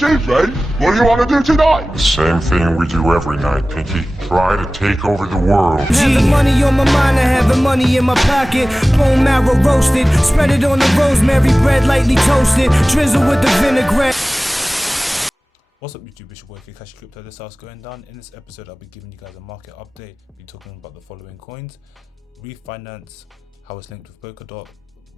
Defi, what do you want to do tonight? The same thing we do every night, Pinky. Try to take over the world. Having money on my mind, I having money in my pocket. Bone marrow roasted, spread it on the rosemary bread, lightly toasted, drizzle with the vinaigrette. What's up YouTube, it's your boy Kakashi Crypto. This is how's going down. In this episode I'll be giving you guys a market update. We'll be talking about the following coins: Reef Finance, how it's linked with Polkadot.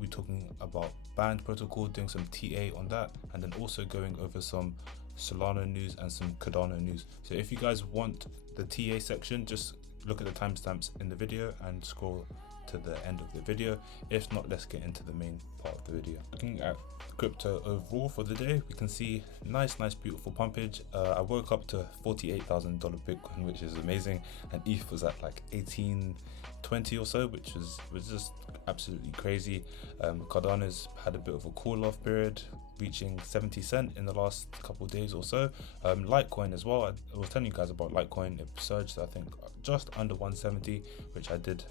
We're talking about Band Protocol, doing some TA on that, and then also going over some Solana news and some Cardano news. So if you guys want the TA section, just look at the timestamps in the video and scroll to the end of the video. If not, let's get into the main part of the video. Looking at crypto overall for the day, we can see nice beautiful pumpage. I woke up to $48,000 Bitcoin, which is amazing, and ETH was at like 1820 or so, which was just absolutely crazy. Cardano's had a bit of a cool off period, reaching 70 cent in the last couple of days or so. Litecoin as well, I was telling you guys about Litecoin. It surged, I think, just under 170, which I did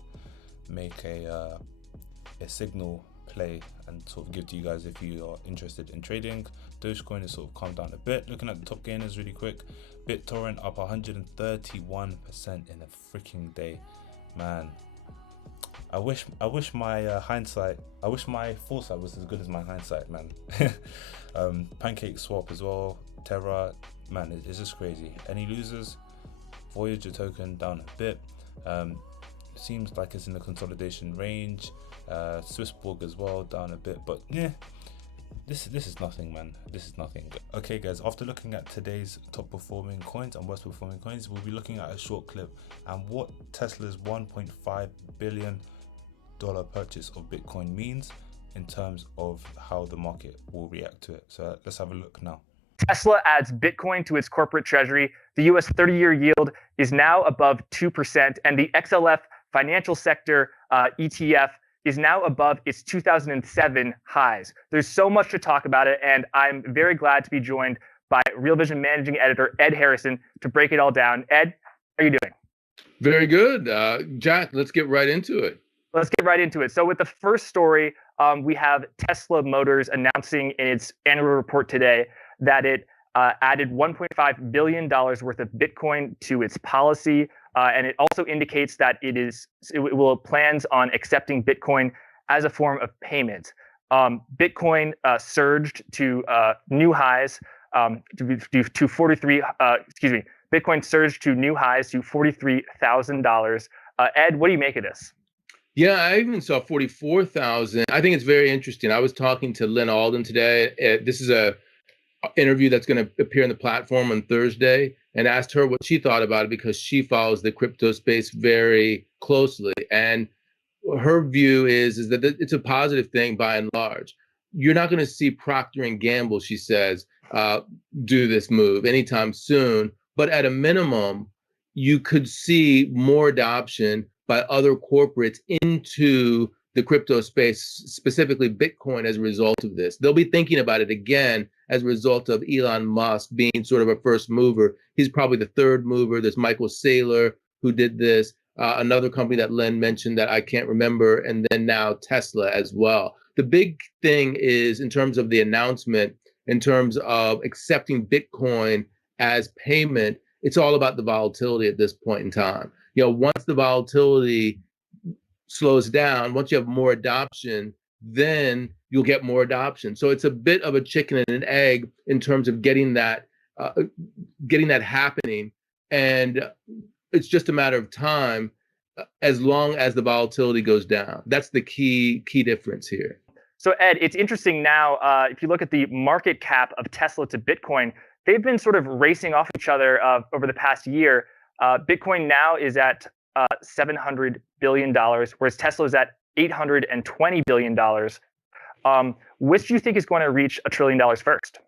make a signal play and sort of give to you guys if you are interested in trading. Dogecoin has sort of calmed down a bit. Looking at the top gainers really quick, BitTorrent up 131% in a freaking day. Man, I wish my I wish my foresight was as good as my hindsight, man. Pancake Swap as well, Terra, man, it's just crazy. Any losers? Voyager token down a bit. Seems like it's in the consolidation range. Swissborg as well down a bit, but yeah, this is nothing, man. This is nothing. Okay guys, after looking at today's top performing coins and worst performing coins, we'll be looking at a short clip and what Tesla's $1.5 billion purchase of Bitcoin means in terms of how the market will react to it. So let's have a look now. Tesla adds Bitcoin to its corporate treasury. The US 30-year yield is now above 2%, and the XLF financial sector ETF is now above its 2007 highs. There's so much to talk about it, and I'm very glad to be joined by Real Vision Managing Editor Ed Harrison to break it all down. Ed, how are you doing? Very good. Jack, let's get right into it. Let's get right into it. So with the first story, we have Tesla Motors announcing in its annual report today that it added $1.5 billion worth of Bitcoin to its policy. And it also indicates that it will plans on accepting Bitcoin as a form of payment. Bitcoin surged to new highs to 43. Bitcoin surged to new highs to $43,000. Ed, what do you make of this? Yeah, I even saw 44,000. I think it's very interesting. I was talking to Lynn Alden today. This is a interview that's going to appear on the platform on Thursday, and asked her what she thought about it because she follows the crypto space very closely. And her view is that it's a positive thing by and large. You're not going to see Procter & Gamble, she says, do this move anytime soon. But at a minimum, you could see more adoption by other corporates into the crypto space, specifically Bitcoin, as a result of this. They'll be thinking about it again as a result of Elon Musk being sort of a first mover. He's probably the third mover. There's Michael Saylor who did this, another company that Len mentioned that I can't remember, and then now Tesla as well. The big thing is in terms of the announcement, in terms of accepting Bitcoin as payment, it's all about the volatility at this point in time. You know, once the volatility slows down, once you have more adoption, then you'll get more adoption. So it's a bit of a chicken and an egg in terms of getting that happening. And it's just a matter of time as long as the volatility goes down. That's the key difference here. So Ed, it's interesting now, if you look at the market cap of Tesla to Bitcoin, they've been sort of racing off each other over the past year. Bitcoin now is at $700 billion, whereas Tesla is at $820 billion. Which do you think is going to reach $1 trillion first?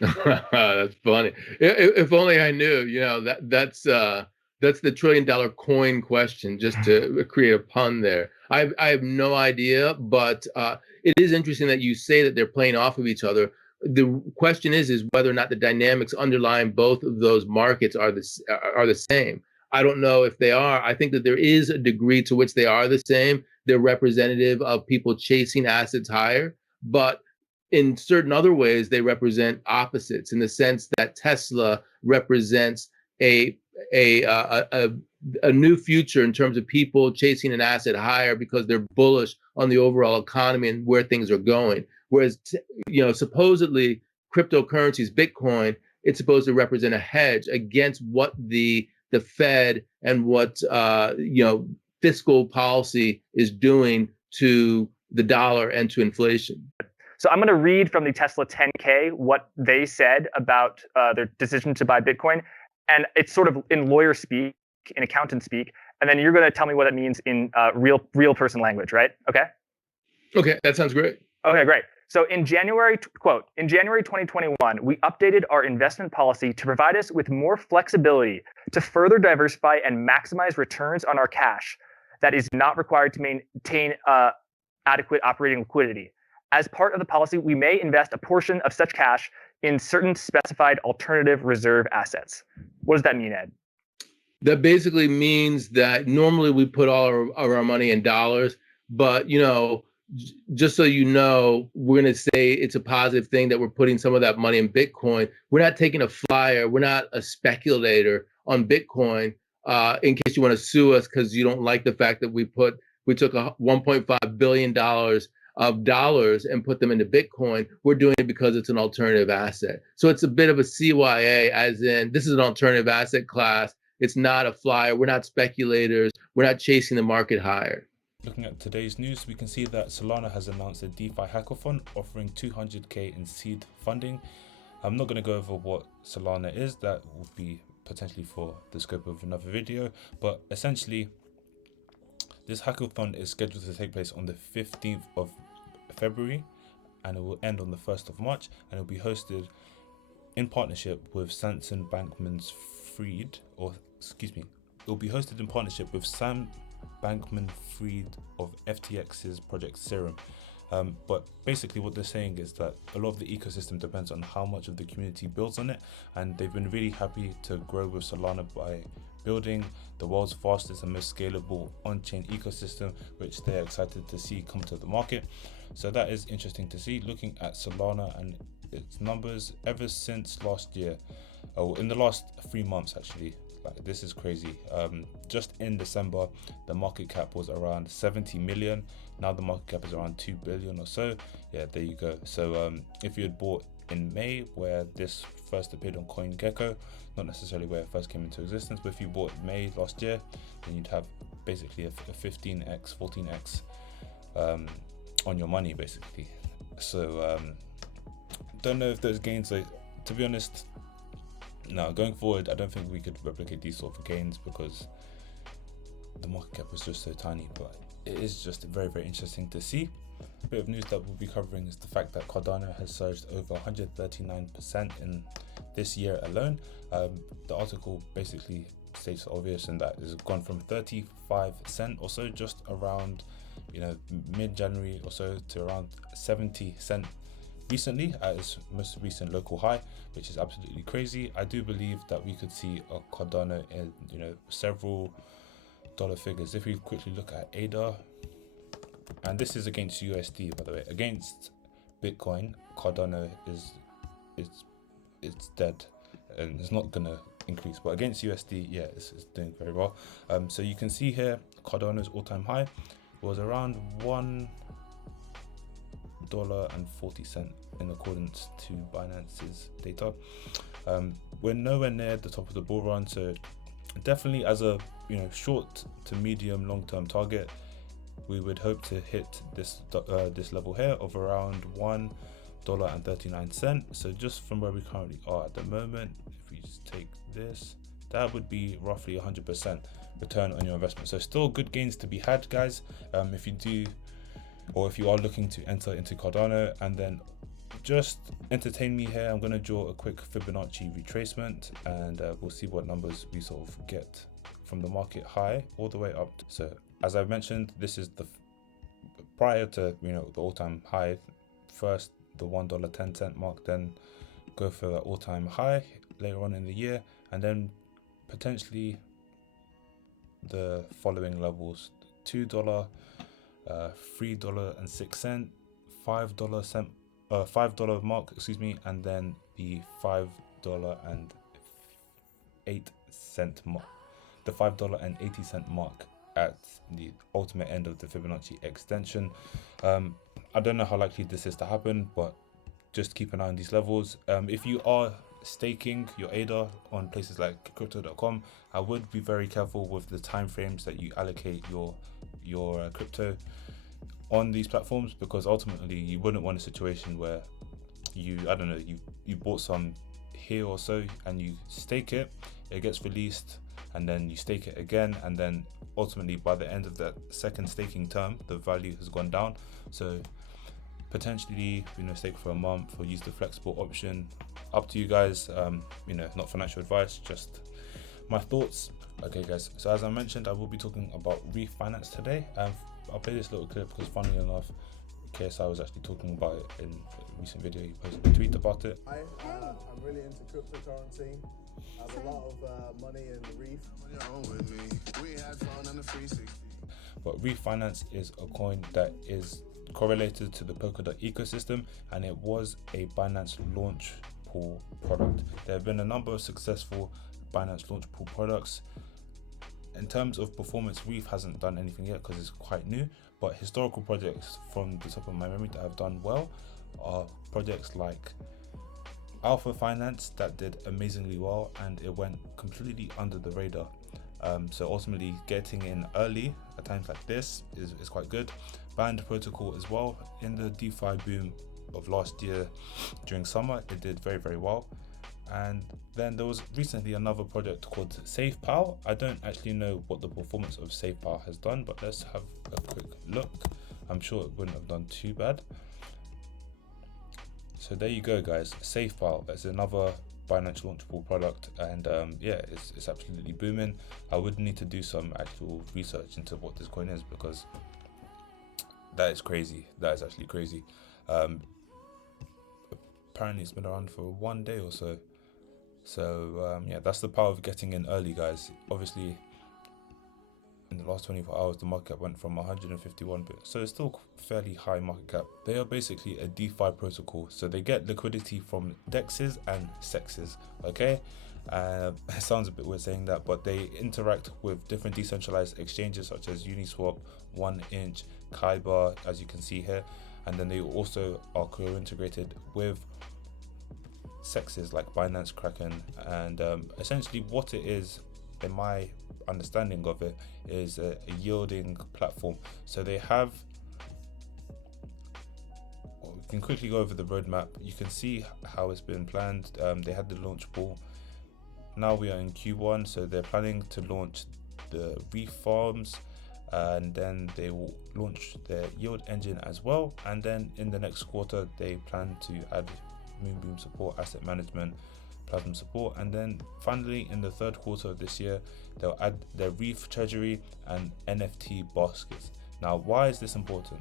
That's funny. If only I knew. You know, that's the $1 trillion coin question, just to create a pun there. I have no idea, but it is interesting that you say that they're playing off of each other. The question is whether or not the dynamics underlying both of those markets are the same. I don't know if they are. I think that there is a degree to which they are the same. They're representative of people chasing assets higher, but in certain other ways, they represent opposites in the sense that Tesla represents a new future in terms of people chasing an asset higher because they're bullish on the overall economy and where things are going. Whereas, supposedly cryptocurrencies, Bitcoin, it's supposed to represent a hedge against what the Fed and what fiscal policy is doing to the dollar and to inflation. So I'm going to read from the Tesla 10K what they said about their decision to buy Bitcoin. And it's sort of in lawyer speak, in accountant speak. And then you're going to tell me what it means in real person language, right? Okay? Okay, that sounds great. Okay, great. So in January 2021, we updated our investment policy to provide us with more flexibility to further diversify and maximize returns on our cash that is not required to maintain adequate operating liquidity. As part of the policy, we may invest a portion of such cash in certain specified alternative reserve assets. What does that mean, Ed? That basically means that normally we put all our money in dollars, but just so you know, we're going to say it's a positive thing that we're putting some of that money in Bitcoin. We're not taking a flyer. We're not a speculator on Bitcoin. In case you want to sue us because you don't like the fact that we took $1.5 billion of dollars and put them into Bitcoin. We're doing it because it's an alternative asset. So it's a bit of a CYA, as in this is an alternative asset class. It's not a flyer. We're not speculators. We're not chasing the market higher. Looking at today's news, we can see that Solana has announced a DeFi hackathon offering 200k in seed funding. I'm not going to go over what Solana is. That will be potentially for the scope of another video. But essentially, this hackathon is scheduled to take place on the 15th of February and it will end on the 1st of March, and it will be hosted in partnership with Sanson Bankman-Fried, it will be hosted in partnership with Sam Bankman-Fried of FTX's Project Serum. But basically what they're saying is that a lot of the ecosystem depends on how much of the community builds on it, and they've been really happy to grow with Solana by building the world's fastest and most scalable on-chain ecosystem, which they're excited to see come to the market. So that is interesting to see. Looking at Solana and its numbers ever since last year, in the last 3 months actually, this is crazy. Just in December, the market cap was around 70 million. Now the market cap is around 2 billion or so. Yeah, there you go. So if you had bought in May, where this first appeared on CoinGecko, not necessarily where it first came into existence, but if you bought May last year, then you'd have basically a 15x, 14x on your money basically. So don't know if those gains are, to be honest, no, going forward, I don't think we could replicate these sort of gains because the market cap was just so tiny, but it is just very, very interesting to see. A bit of news that we'll be covering is the fact that Cardano has surged over 139% in this year alone. The article basically states obvious in that it's gone from 35 cent or so just around mid-January or so to around 70 cent recently at its most recent local high, which is absolutely crazy. I do believe that we could see a Cardano in several dollar figures. If we quickly look at ADA, and this is against USD by the way, against Bitcoin, Cardano is dead and it's not gonna increase, but against USD, yeah, it's doing very well. So you can see here Cardano's all-time high was around $1.40 in accordance to Binance's data. We're nowhere near the top of the bull run, so definitely as a short to medium long-term target, we would hope to hit this level here of around $1.39. So just from where we currently are at the moment, if we just take this, that would be roughly 100% return on your investment. So still good gains to be had, guys. If you do, or if you are looking to enter into Cardano, and then just entertain me here, I'm going to draw a quick Fibonacci retracement, and we'll see what numbers we sort of get from the market high all the way up. So as I mentioned, this is the prior to the all-time high. First the $1.10 mark, then go for the all-time high later on in the year, and then potentially the following levels: $2, $3.06, $5 $5 mark, excuse me, and then the $5.08 mark, the $5.80 mark at the ultimate end of the Fibonacci extension. I don't know how likely this is to happen, but just keep an eye on these levels. If you are staking your ADA on places like crypto.com, I would be very careful with the time frames that you allocate your crypto on these platforms, because ultimately you wouldn't want a situation where you bought some here or so and you stake it, it gets released, and then you stake it again, and then ultimately by the end of that second staking term the value has gone down. So potentially, stake for a month or use the flexible option. Up to you guys. Not financial advice, just my thoughts. Okay guys, so as I mentioned, I will be talking about Reef Finance today. I'll play this little clip because funnily enough, KSI was actually talking about it in a recent video. He posted a tweet about it. I'm really into cryptocurrency. I have a lot of money in Reef. But Reef Finance is a coin that is correlated to the Polkadot ecosystem, and it was a Binance launch pool product. There have been a number of successful Binance launch pool products. In terms of performance, Reef hasn't done anything yet because it's quite new, but historical projects from the top of my memory that have done well are projects like Alpha Finance that did amazingly well, and it went completely under the radar. So ultimately getting in early at times like this is quite good. Band Protocol as well, in the DeFi boom of last year during summer, it did very, very well. And then there was recently another project called SafePal. I don't actually know what the performance of SafePal has done, but let's have a quick look. I'm sure it wouldn't have done too bad. So there you go guys, SafePal is another Binance launchable product, and it's absolutely booming. I would need to do some actual research into what this coin is, because that is crazy. That is actually crazy. Apparently it's been around for 1 day or so. So that's the power of getting in early, guys. Obviously in the last 24 hours the market cap went from 151 bits, so it's still fairly high market cap. They are basically a DeFi protocol, so they get liquidity from dexes and sexes. Okay, it sounds a bit weird saying that, but they interact with different decentralized exchanges such as Uniswap, 1inch, Kava, as you can see here, and then they also are co-integrated with sexes like Binance, Kraken, and essentially what it is, in my understanding of it, is a yielding platform. So they have, we can quickly go over the roadmap. You can see how it's been planned. They had the launch pool. Now we are in Q1, so they're planning to launch the Reef farms, and then they will launch their yield engine as well. And then in the next quarter, they plan to add Moonbeam support, asset management, Plasma support, and then finally in the third quarter of this year, they'll add their Reef treasury and NFT baskets. Now, why is this important?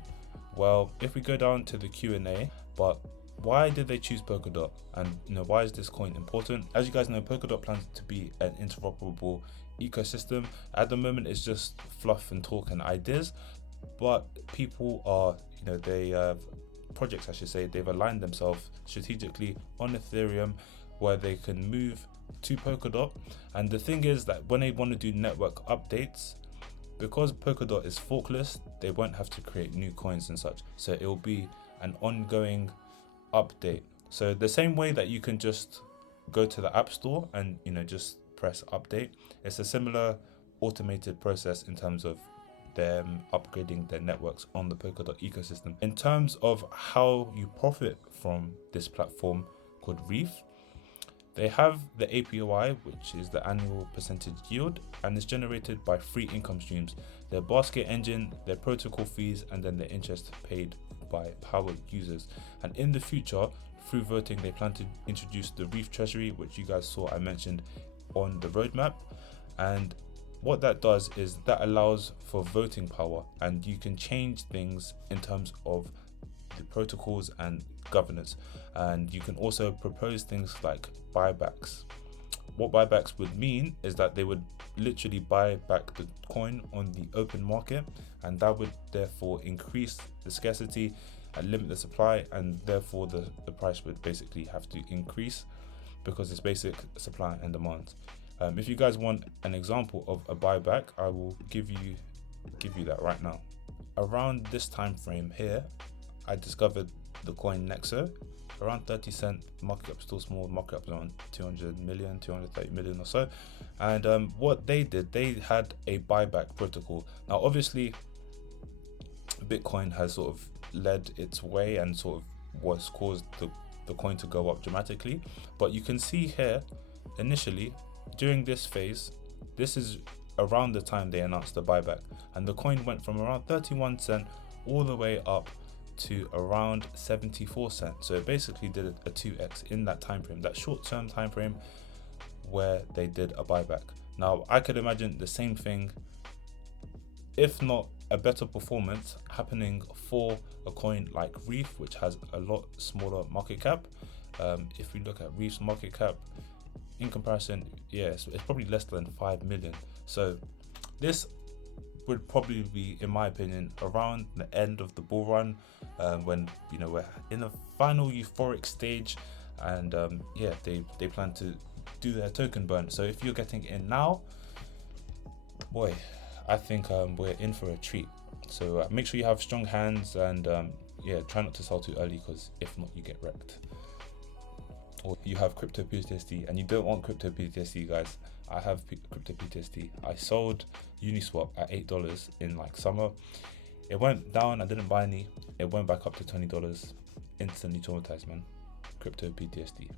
Well, if we go down to the Q&A, but why did they choose Polkadot, and why is this coin important? As you guys know, Polkadot plans to be an interoperable ecosystem. At the moment, it's just fluff and talk and ideas, but people are, they projects, I should say, they've aligned themselves strategically on Ethereum, where they can move to Polkadot. And the thing is that when they want to do network updates, because Polkadot is forkless, they won't have to create new coins and such, so it will be an ongoing update. So the same way that you can just go to the App Store and just press update, it's a similar automated process in terms of them upgrading their networks on the Polkadot ecosystem. In terms of how you profit from this platform called Reef, they have the APY, which is the annual percentage yield, and it's generated by 3 income streams: their basket engine, their protocol fees, and then the interest paid by power users. And in the future, through voting, they plan to introduce the Reef treasury, which you guys saw I mentioned on the roadmap. And what that does is that allows for voting power, and you can change things in terms of the protocols and governance. And you can also propose things like buybacks. What buybacks would mean is that they would literally buy back the coin on the open market, and that would therefore increase the scarcity and limit the supply, and therefore the price would basically have to increase because it's basic supply and demand. If you guys want an example of a buyback, I will give you that right now. Around this time frame here, I discovered the coin Nexo, around 30 cent, market cap still small, market cap around 200 million, 230 million or so. And what they did, they had a buyback protocol. Now obviously Bitcoin has sort of led its way and sort of was caused the coin to go up dramatically, but you can see here initially during this phase, this is around the time they announced the buyback, and the coin went from around 31 cent all the way up to around 74 cents. So it basically did a 2x in that time frame, that short-term time frame where they did a buyback. Now I could imagine the same thing, if not a better performance, happening for a coin like Reef, which has a lot smaller market cap. If we look at Reef's market cap in comparison, it's probably less than 5 million. So this would probably be, in my opinion, around the end of the bull run, when we're in the final euphoric stage, and they plan to do their token burn. So if you're getting in now, boy, I think we're in for a treat. So make sure you have strong hands, and try not to sell too early, because if not, you get wrecked. Or you have crypto PTSD and you don't want crypto PTSD, guys. I have crypto PTSD. I sold Uniswap at $8 in like summer. It went down, I didn't buy any. It went back up to $20. Instantly traumatized, man. Crypto PTSD.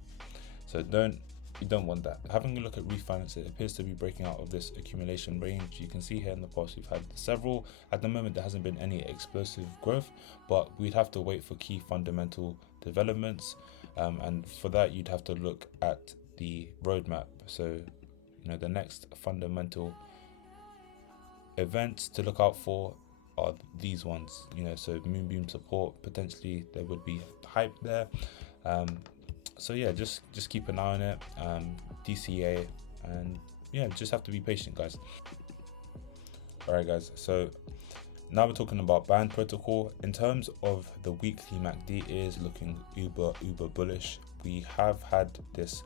So you don't want that. Having a look at Reef Finance, it appears to be breaking out of this accumulation range. You can see here in the past we've had several. At the moment there hasn't been any explosive growth, but we'd have to wait for key fundamental developments, and for that you'd have to look at the roadmap. So the next fundamental events to look out for are these ones. So Moonbeam support, potentially there would be hype there. So yeah, just keep an eye on it. DCA, and just have to be patient, guys. Alright guys, so now we're talking about band protocol. In terms of the weekly MACD, is looking uber bullish. We have had this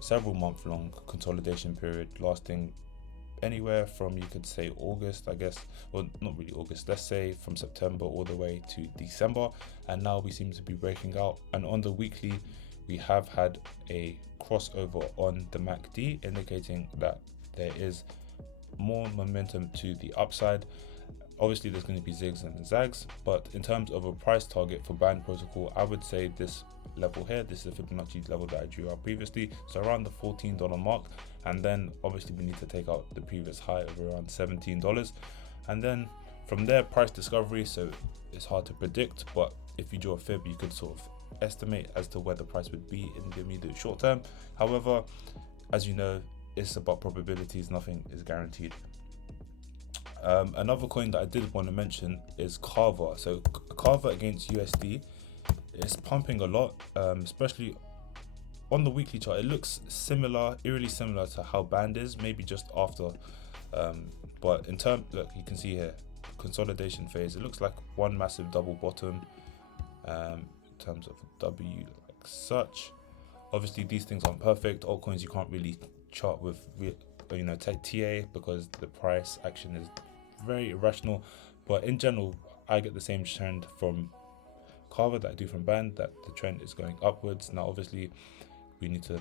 several month long consolidation period lasting anywhere from, you could say, August, I guess. Well, not really August, let's say from September all the way to December, and now we seem to be breaking out. And on the weekly we have had a crossover on the MACD, indicating that there is more momentum to the upside. Obviously there's going to be zigs and zags, but in terms of a price target for band protocol, I would say this level here, this is the Fibonacci level that I drew out previously, so around the $14 mark. And then obviously we need to take out the previous high of around $17, and then from there price discovery. So it's hard to predict, but if you draw a fib, you could sort of estimate as to where the price would be in the immediate short term. However, as you know, it's about probabilities, nothing is guaranteed. Another coin that I did want to mention is Kava. So Kava against USD is pumping a lot, especially on the weekly chart. It looks similar, eerily similar to how band is, maybe just after, but in terms, look, you can see here consolidation phase. It looks like one massive double bottom in terms of W like such. Obviously these things aren't perfect. Altcoins you can't really chart with TA, because the price action is very irrational, but in general I get the same trend from Kava that I do from band, that the trend is going upwards. Now obviously we need to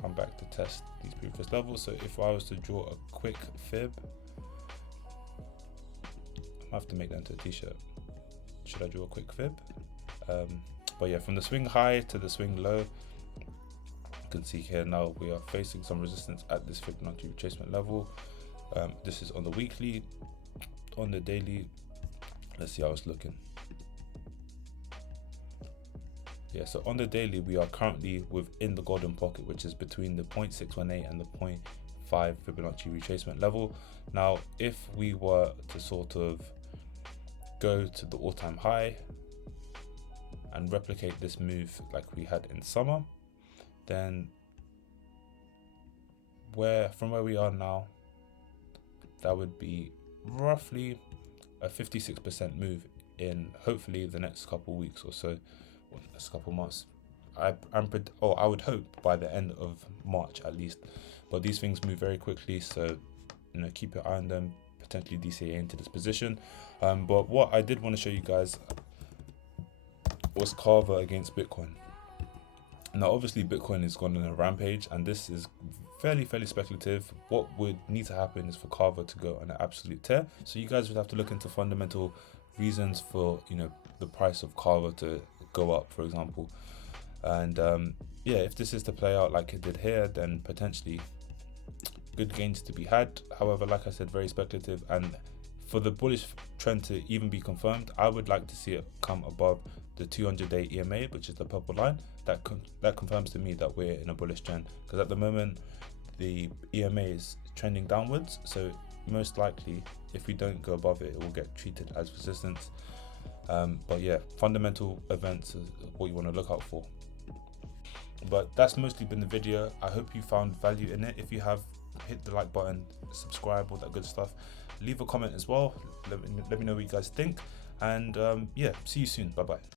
come back to test these previous levels. So if I was to draw a quick fib, I have to make that into a t-shirt. Should I draw a quick fib? But yeah, from the swing high to the swing low, you can see here now we are facing some resistance at this Fibonacci retracement level. This is on the weekly. On the daily, let's see how it's looking. Yeah, so on the daily we are currently within the golden pocket, which is between the 0.618 and the 0.5 Fibonacci retracement level. Now if we were to sort of go to the all-time high and replicate this move like we had in summer, then from where we are now, that would be roughly a 56% move in hopefully the next couple weeks or so, or next couple months. I would hope by the end of March at least. But these things move very quickly, so keep your eye on them, potentially DCA into this position. But what I did want to show you guys was Kava against Bitcoin. Now obviously Bitcoin is gone on a rampage, and this is fairly speculative. What would need to happen is for Kava to go on an absolute tear. So you guys would have to look into fundamental reasons for the price of Kava to go up, for example. And yeah, if this is to play out like it did here, then potentially good gains to be had. However, like I said, very speculative, and for the bullish trend to even be confirmed, I would like to see it come above the 200-day EMA, which is the purple line. That confirms to me that we're in a bullish trend, because at the moment the EMA is trending downwards, so most likely if we don't go above it, it will get treated as resistance. But yeah, fundamental events is what you want to look out for. But that's mostly been the video. I hope you found value in it. If you have, hit the like button, subscribe, all that good stuff. Leave a comment as well. Let me know what you guys think. And yeah, see you soon. Bye bye.